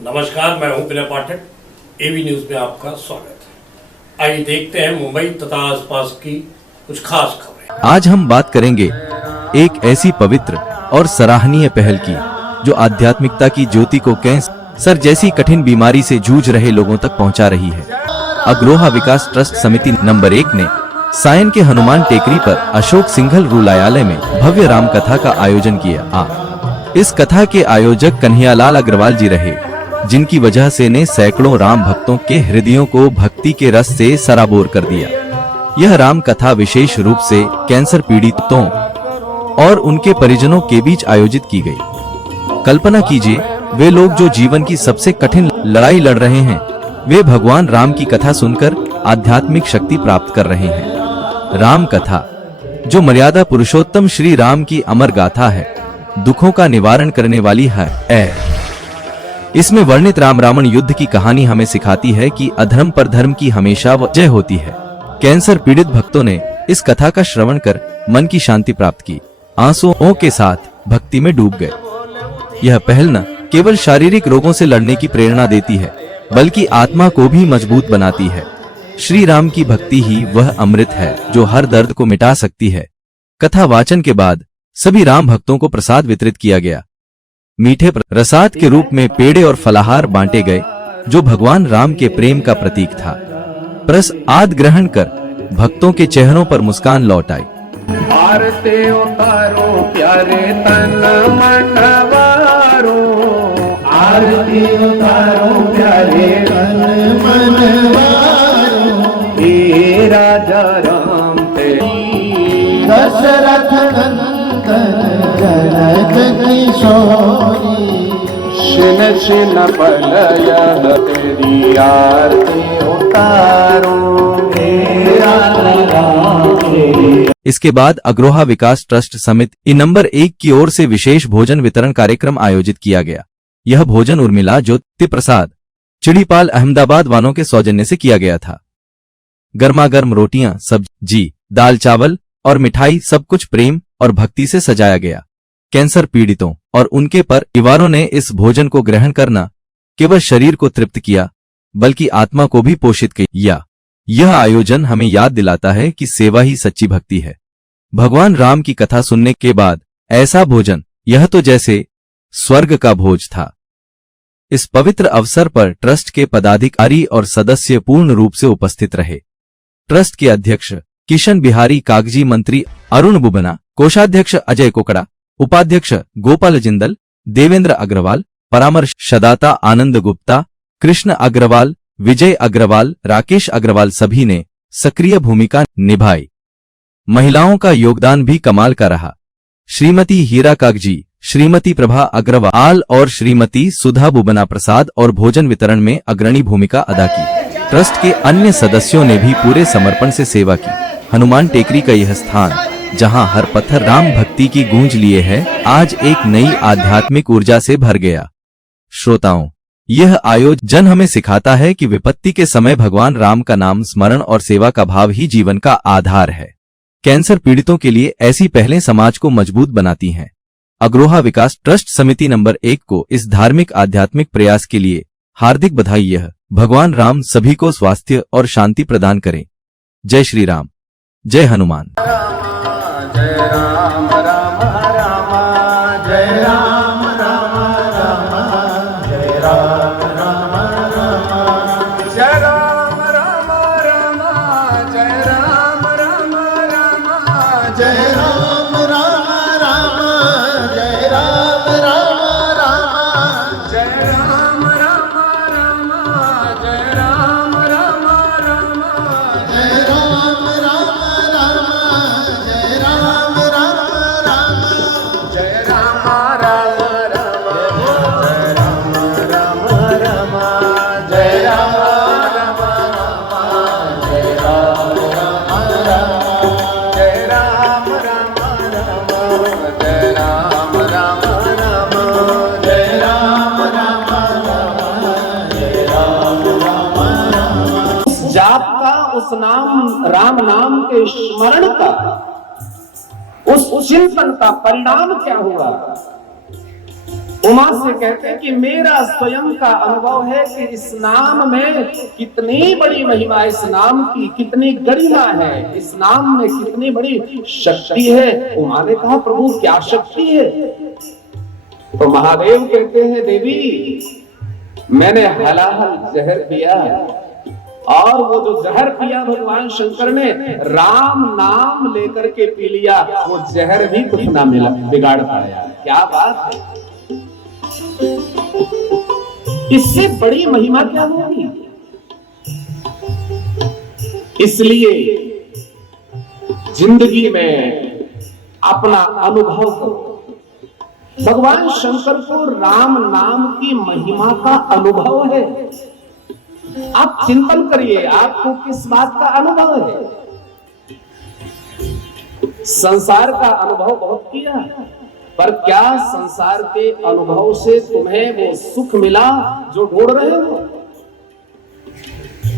नमस्कार, मैं हूं विनय पाठक। एवी न्यूज में आपका स्वागत है। आइए देखते हैं मुंबई तथा आसपास की कुछ खास खबरें। आज हम बात करेंगे एक ऐसी पवित्र और सराहनीय पहल की जो आध्यात्मिकता की ज्योति को कैंसर जैसी कठिन बीमारी से जूझ रहे लोगों तक पहुंचा रही है। अग्रोहा विकास ट्रस्ट समिति नंबर 1 ने सायन के हनुमान टेकरी पर अशोक सिंघल रुलायालय में भव्य राम कथा का आयोजन किया। इस कथा के आयोजक कन्हैयालाल अग्रवाल जी रहे, जिनकी वजह से ने सैकड़ों राम भक्तों के हृदयों को भक्ति के रस से सराबोर कर दिया। यह राम कथा विशेष रूप से कैंसर पीड़ितों और उनके परिजनों के बीच आयोजित की गई। कल्पना कीजिए, वे लोग जो जीवन की सबसे कठिन लड़ाई लड़ रहे हैं, वे भगवान राम की कथा सुनकर आध्यात्मिक शक्ति प्राप्त कर रहे हैं। राम कथा, जो मर्यादा पुरुषोत्तम श्री राम की अमर गाथा है, दुखों का निवारण करने वाली है। इसमें वर्णित राम रावण युद्ध की कहानी हमें सिखाती है कि अधर्म पर धर्म की हमेशा जय होती है। कैंसर पीड़ित भक्तों ने इस कथा का श्रवण कर मन की शांति प्राप्त की, आंसुओं के साथ भक्ति में डूब गए। यह पहल न केवल शारीरिक रोगों से लड़ने की प्रेरणा देती है, बल्कि आत्मा को भी मजबूत बनाती है। श्री राम की भक्ति ही वह अमृत है जो हर दर्द को मिटा सकती है। कथा वाचन के बाद सभी राम भक्तों को प्रसाद वितरित किया गया। मीठे प्रसाद के रूप में पेड़े और फलाहार बांटे गए, जो भगवान राम के प्रेम का प्रतीक था। प्रसाद ग्रहण कर भक्तों के चेहरों पर मुस्कान लौट आई। आरती उतारो प्यारे तन मनवारो, आरती उतारो प्यारे तन मनवारो। हे राजा राम ते दशरथ नंदन जनक किशोरी, शिन शिन पलय तेरी आरती उतारो। इसके बाद अग्रोहा विकास ट्रस्ट समिति नंबर 1 की ओर से विशेष भोजन वितरण कार्यक्रम आयोजित किया गया। यह भोजन उर्मिला ज्योति प्रसाद चिड़ीपाल अहमदाबाद वालों के सौजन्य से किया गया था। गर्मागर्म रोटियां, सब्जी, दाल चावल और मिठाई, सब कुछ प्रेम और भक्ति से सजाया गया। कैंसर पीड़ितों और उनके परिवारों ने इस भोजन को ग्रहण करना केवल शरीर को तृप्त किया, बल्कि आत्मा को भी पोषित किया। यह आयोजन हमें याद दिलाता है कि सेवा ही सच्ची भक्ति है। भगवान राम की कथा सुनने के बाद ऐसा भोजन, यह तो जैसे स्वर्ग का भोज था। इस पवित्र अवसर पर ट्रस्ट के पदाधिकारी और सदस्य पूर्ण रूप से उपस्थित रहे। ट्रस्ट के अध्यक्ष किशन बिहारी कागजी, मंत्री अरुण बुबना, कोषाध्यक्ष अजय कोकड़ा, उपाध्यक्ष गोपाल जिंदल, देवेंद्र अग्रवाल, परामर्शदाता आनंद गुप्ता, कृष्ण अग्रवाल, विजय अग्रवाल, राकेश अग्रवाल सभी ने सक्रिय भूमिका निभाई। महिलाओं का योगदान भी कमाल का रहा। श्रीमती हीरा कागजी, श्रीमती प्रभा अग्रवाल और श्रीमती सुधा बुबना प्रसाद और भोजन वितरण में अग्रणी भूमिका अदा की। ट्रस्ट के अन्य सदस्यों ने भी पूरे समर्पण से सेवा की। हनुमान टेकरी का यह स्थान, जहां हर पत्थर राम भक्ति की गूंज लिए है, आज एक नई आध्यात्मिक ऊर्जा से भर गया। श्रोताओं, यह आयोजन हमें सिखाता है कि विपत्ति के समय भगवान राम का नाम स्मरण और सेवा का भाव ही जीवन का आधार है। कैंसर पीड़ितों के लिए ऐसी पहलें समाज को मजबूत बनाती हैं। अग्रोहा विकास ट्रस्ट समिति नंबर 1 को इस धार्मिक आध्यात्मिक प्रयास के लिए हार्दिक बधाई। यह भगवान राम सभी को स्वास्थ्य और शांति प्रदान करें। जय श्री राम, जय हनुमान। जय राम राम राम, जय राम राम राम, जय राम राम राम, जय राम राम राम, जय राम राम राम, जय राम राम राम, जय राम राम राम, जय राम राम राम, जय राम राम राम, जय राम राम राम, जय राम राम राम, जय राम राम राम, जय राम राम राम, जय राम राम राम, जय राम राम राम, जय राम राम राम, जय राम राम राम, जय राम राम राम। जाप का, उस नाम राम नाम के स्मरण का, उस चिंतन का परिणाम क्या हुआ? उमा से कहते हैं कि मेरा स्वयं का अनुभव है कि इस नाम में कितनी बड़ी महिमा, इस नाम की कितनी गरिमा है, इस नाम में कितनी बड़ी शक्ति है। उमा ने कहा प्रभु क्या शक्ति है? तो महादेव कहते हैं देवी मैंने हलाहल जहर पिया और वो जो जहर पिया भगवान शंकर ने राम नाम लेकर के पी लिया, वो जहर भी कुछ ना मिला बिगाड़ पाया। क्या बात है? इससे बड़ी महिमा क्या होगी? इसलिए जिंदगी में अपना अनुभव करो। भगवान शंकर को राम नाम की महिमा का अनुभव है। आप चिंतन करिए आपको किस बात का अनुभव है। संसार का अनुभव बहुत किया, पर क्या संसार के अनुभव से तुम्हें वो सुख मिला जो ढूंढ रहे हो?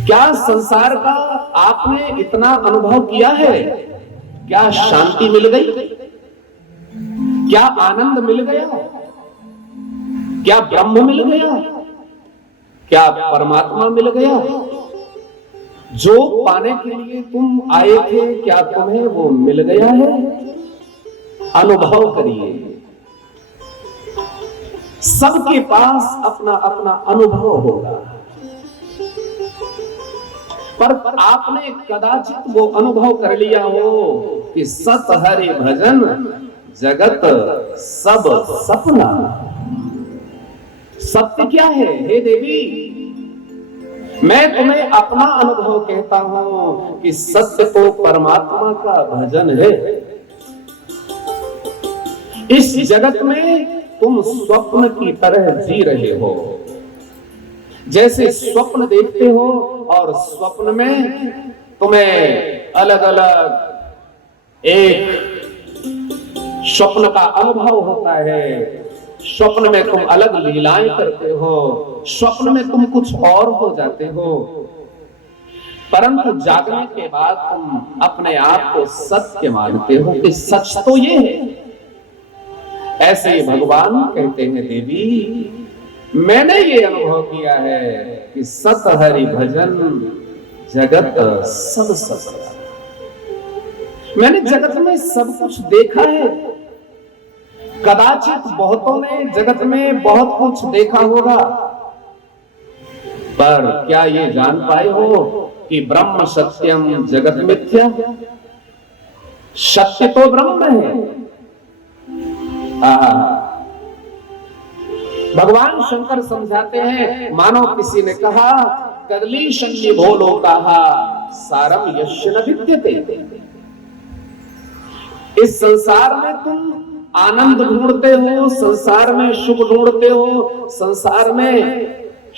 क्या संसार का आपने इतना अनुभव किया है? क्या शांति मिल गई? क्या आनंद मिल गया? क्या ब्रह्म मिल गया? क्या परमात्मा मिल गया? जो पाने के लिए तुम आए थे क्या तुम्हें वो मिल गया है? अनुभव करिए। सबके पास अपना अपना अनुभव होगा, पर आपने कदाचित वो अनुभव कर लिया हो कि सत हरि भजन जगत सब सपना। सत्य क्या है हे देवी? मैं तुम्हें अपना अनुभव कहता हूं कि सत्य तो परमात्मा का भजन है। इस जगत में तुम स्वप्न की तरह जी रहे हो। जैसे स्वप्न देखते हो और स्वप्न में तुम्हें अलग अलग एक स्वप्न का अनुभव होता है। स्वप्न में तुम अलग लीलाएं करते हो, स्वप्न में तुम कुछ और हो जाते हो, परंतु जागने के बाद तुम अपने आप को सत्य मानते हो कि सच तो ये है। ऐसे भगवान कहते हैं देवी मैंने ये अनुभव किया है कि सत हरि भजन जगत सब सपना। मैंने जगत में सब कुछ देखा है। कदाचित बहुतों ने जगत में बहुत कुछ देखा होगा, पर क्या ये जान पाए हो कि ब्रह्म सत्यम जगत मिथ्या? सत्य तो ब्रह्म है। भगवान शंकर समझाते हैं, मानो किसी ने कहा कदली शन्य भोलो कहा सारम यश न विद्यते। इस संसार में तुम आनंद ढूंढते हो, संसार में सुख ढूंढते हो, संसार में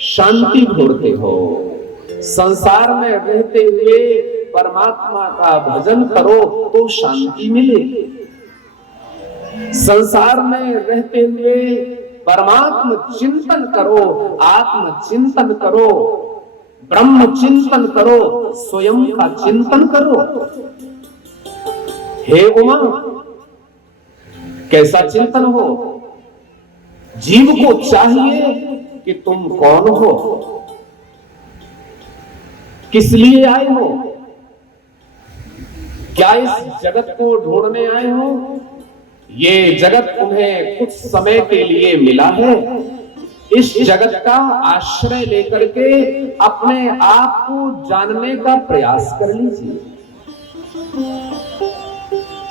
शांति ढूंढते हो। संसार में रहते हुए परमात्मा का भजन करो तो शांति मिले। संसार में रहते हुए परमात्मा चिंतन करो, आत्म चिंतन करो, ब्रह्म चिंतन करो, स्वयं का चिंतन करो। हे उमा कैसा चिंतन हो? जीव को चाहिए कि तुम कौन हो, किस लिए आए हो? क्या इस जगत को ढूंढने आए हो? ये जगत तुम्हें कुछ समय के लिए मिला है। इस जगत का आश्रय लेकर के अपने आप को जानने का प्रयास कर लीजिए।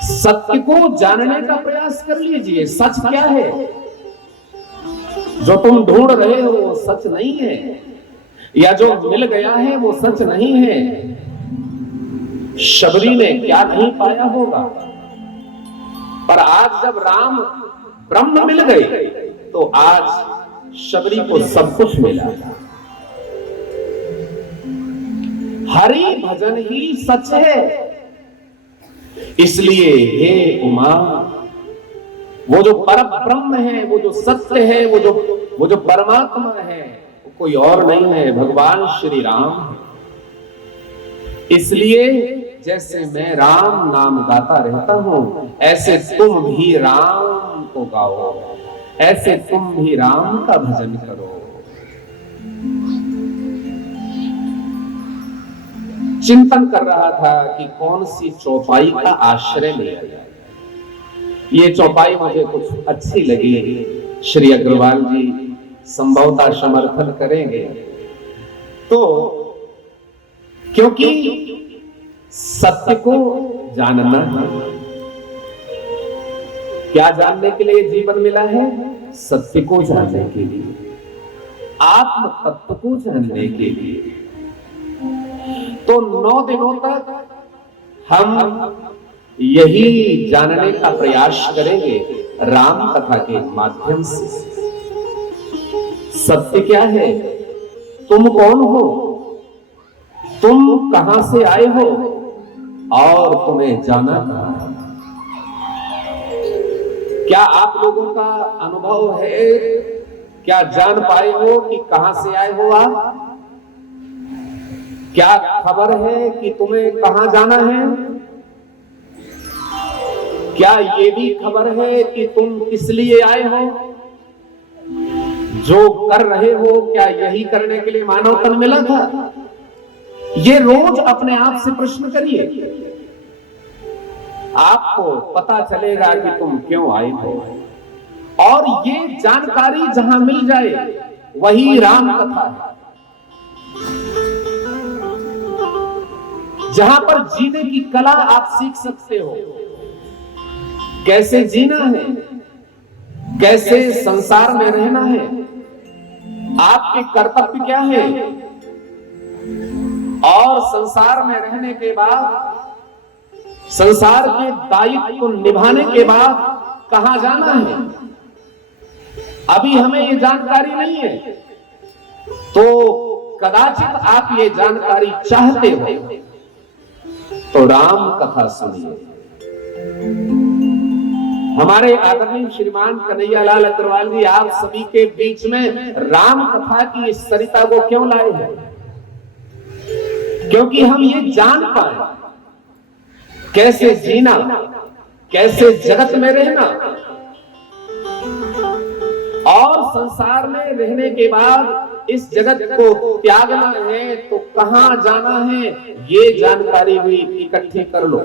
सत्य को जानने का प्रयास कर लीजिए। सच क्या है? जो तुम ढूंढ रहे हो वो सच नहीं है, या जो मिल गया है वो सच नहीं है। शबरी ने क्या नहीं पाया होगा, पर आज जब राम ब्रह्म मिल गए तो आज शबरी को सब कुछ मिला। हरि भजन ही सच है। इसलिए हे उमा वो जो परम ब्रह्म है, वो जो सत्य है, वो जो परमात्मा है, वो कोई और नहीं है, भगवान श्री राम। इसलिए जैसे मैं राम नाम गाता रहता हूं, ऐसे तुम भी राम को गाओ। ऐसे तुम भी राम का भजन करो। चिंतन कर रहा था कि कौन सी चौपाई का आश्रय लिया जाए। ये चौपाई मुझे कुछ अच्छी लगी। श्री अग्रवाल जी संभवतः समर्थन करेंगे। तो क्योंकि सत्य को जानना है। क्या जानने के लिए जीवन मिला है? सत्य को जानने के लिए, आत्म तत्व को जानने के लिए। तो 9 दिनों तक हम यही जानने का प्रयास करेंगे राम कथा के माध्यम से। सत्य क्या है? तुम कौन हो? तुम कहां से आए हो और तुम्हें जाना कहां है? क्या आप लोगों का अनुभव है? क्या जान पाए हो कि कहां से आए हो आप? क्या खबर है कि तुम्हें कहां जाना है? क्या ये भी खबर है कि तुम किस लिए आए हो? जो कर रहे हो क्या यही करने के लिए मानव तन मिला था? ये रोज अपने आप से प्रश्न करिए। आपको पता चलेगा कि तुम क्यों आए हो। और ये जानकारी जहां मिल जाए वही राम कथा है। जहां पर जीने की कला आप सीख सकते हो। कैसे जीना है, कैसे संसार में रहना है, आपके कर्तव्य क्या है, और संसार में रहने के बाद, संसार के दायित्व को निभाने के बाद कहां जाना है। अभी हमें ये जानकारी नहीं है, तो कदाचित आप ये जानकारी चाहते हो तो राम कथा सुनिए। हमारे आदरणीय श्रीमान कन्हैयालाल अग्रवाल जी आप सभी के बीच में राम कथा की इस सरिता को क्यों लाए हैं? क्योंकि हम ये जान पाए कैसे जीना, कैसे जगत में रहना, और संसार में रहने के बाद इस जगत को त्यागना है तो कहां जाना है, ये जानकारी भी इकट्ठी कर लो।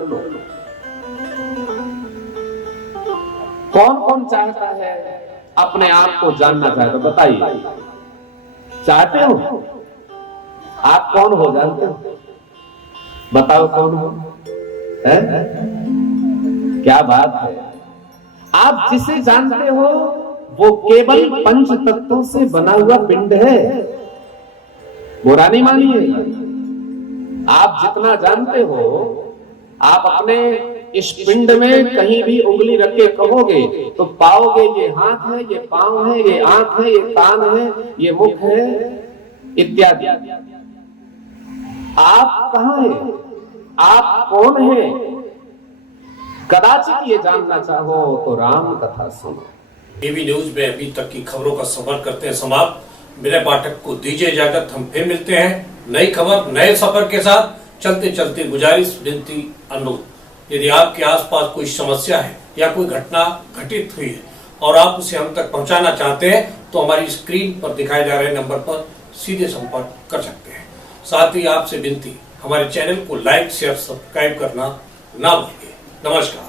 कौन कौन चाहता है अपने आप को जानना चाहते हो? बताइए, चाहते हो? आप कौन हो जानते हो? बताओ कौन हो? है? क्या बात है। आप जिसे जानते हो वो केवल पंच तत्वों से बना हुआ पिंड है। बुरा नहीं मानिए। आप जितना जानते हो, आप अपने इस पिंड में कहीं भी उंगली रख के कहोगे तो पाओगे ये हाथ है, ये पांव है, ये आंख है, ये कान है, ये मुख है, इत्यादि। आप कहां हैं? आप कौन हैं? कदाचित ये जानना चाहो तो राम कथा सुनो। टीवी न्यूज में अभी तक की खबरों का सफर करते हैं समाप्त। मेरे पाठक को दीजिए इजाजत। हम फिर मिलते हैं नई खबर, नए सफर के साथ। चलते चलते गुजारिश, विनती, अनुरोध, यदि आपके आसपास कोई समस्या है या कोई घटना घटित हुई है और आप उसे हम तक पहुंचाना चाहते हैं तो हमारी स्क्रीन पर दिखाए जा रहे नंबर पर सीधे संपर्क कर सकते हैं। साथ ही आपसे विनती, हमारे चैनल को लाइक, शेयर, सब्सक्राइब करना ना भूलिए। नमस्कार।